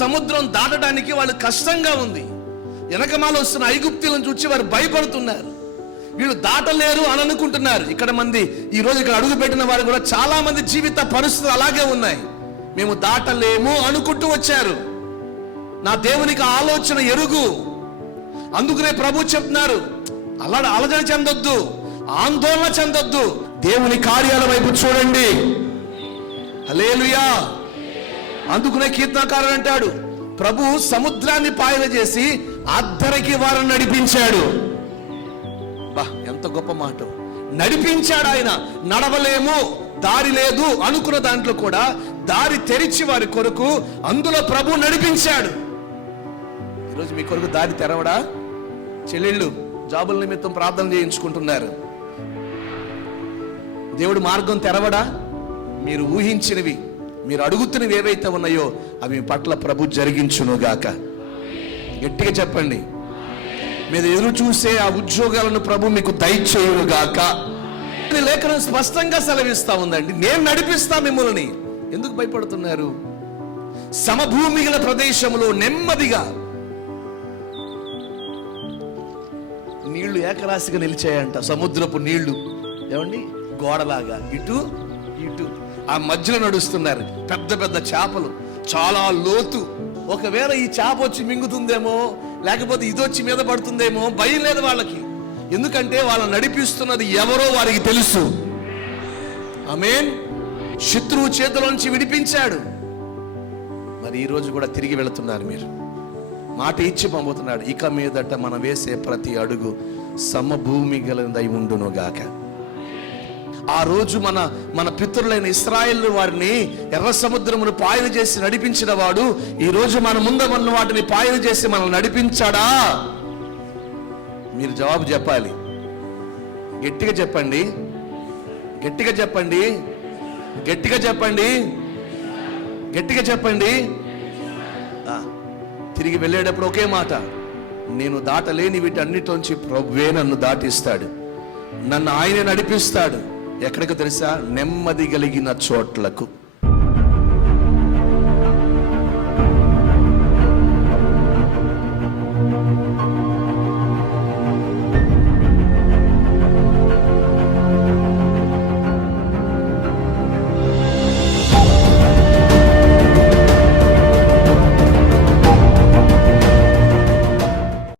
సముద్రం దాటడానికి వాళ్ళు కష్టంగా ఉంది. వెనకమాల వస్తున్న ఐగుప్తులను చూసి వారు భయపడుతున్నారు. వీళ్ళు దాటలేరు అని అనుకుంటున్నారు. ఇక్కడ మంది ఈరోజు ఇక్కడ అడుగు పెట్టిన వారు కూడా చాలా మంది జీవిత పరిస్థితులు అలాగే ఉన్నాయి. మేము దాటలేము అనుకుంటూ వచ్చారు. నా దేవునికి ఆలోచన ఎరుగు. అందుకనే ప్రభు చెప్తున్నారు, అలజడి చెందొద్దు, ఆందోళన చెందొద్దు, దేవుని కార్యాల వైపు చూడండి. హల్లెలూయా. అందుకనే కీర్తనకారుడు అంటాడు, ప్రభు సముద్రాన్ని పాయన చేసి అద్దరికి వారిని నడిపించాడు. బా, ఎంత గొప్ప మాట. నడిపించాడు ఆయన. నడవలేము, దారి లేదు అనుకున్న దాంట్లో కూడా దారి తెరిచి వారి కొరకు అందులో ప్రభు నడిపించాడు. ఈరోజు మీ కొరకు దారి తెరవడా? చెల్లెళ్ళు జాబుల నిమిత్తం ప్రార్థన చేయించుకుంటున్నారు. దేవుడు మార్గం తెరవడా? మీరు ఊహించినవి, మీరు అడుగుతున్నవి ఏవైతే ఉన్నాయో అవి మీ పట్ల ప్రభు జరిగించునుగాక. గట్టిగా చెప్పండి. మీరు ఎదురు చూసే ఆ ఉద్యోగాలను ప్రభు మీకు దయచేయునుగాక. లేఖనం స్పష్టంగా సెలవిస్తా ఉందండి, నేను నడిపిస్తా మిమ్మల్ని. ఎందుకు భయపడుతున్నారు? సమభూమి గల ప్రదేశంలో నెమ్మదిగా నీళ్లు ఏకరాశిగా నిలిచాయంట. సముద్రపు నీళ్లు ఏమండి గోడలాగా ఇటు ఇటు ఆ మధ్యలో నడుస్తున్నారు. పెద్ద పెద్ద చేపలు, చాలా లోతు. ఒకవేళ ఈ చేప వచ్చి మింగుతుందేమో, లేకపోతే ఇది వచ్చి మీద పడుతుందేమో భయం లేదు వాళ్ళకి. ఎందుకంటే వాళ్ళని నడిపిస్తున్నది ఎవరో వారికి తెలుసు. ఆమేన్. శత్రువు చేతిలోంచి విడిపించాడు. మరి ఈరోజు కూడా తిరిగి వెళుతున్నారు. మీరు మాట ఇచ్చి పంపుతున్నాడు, ఇక మీదట మనం వేసే ప్రతి అడుగు సమభూమి గలదై ఉండును గాక. ఆ రోజు మన పితరులైన ఇశ్రాయేల్ వారిని ఎర్ర సముద్రమును పాయన చేసి నడిపించిన వాడు ఈ రోజు మన ముందన్న వాటిని పాయన చేసి మనల్ని నడిపించాడా? మీరు జవాబు చెప్పాలి. గట్టిగా చెప్పండి, గట్టిగా చెప్పండి, గట్టిగా చెప్పండి, గట్టిగా చెప్పండి. తిరిగి వెళ్ళేటప్పుడు ఒకే మాట, నేను దాటలేని వీటన్నిటిలోంచి ప్రభువే నన్ను దాటిస్తాడు, నన్ను ఆయనే నడిపిస్తాడు. ఎక్కడికి తెలుసా? నెమ్మది కలిగిన చోట్లకు.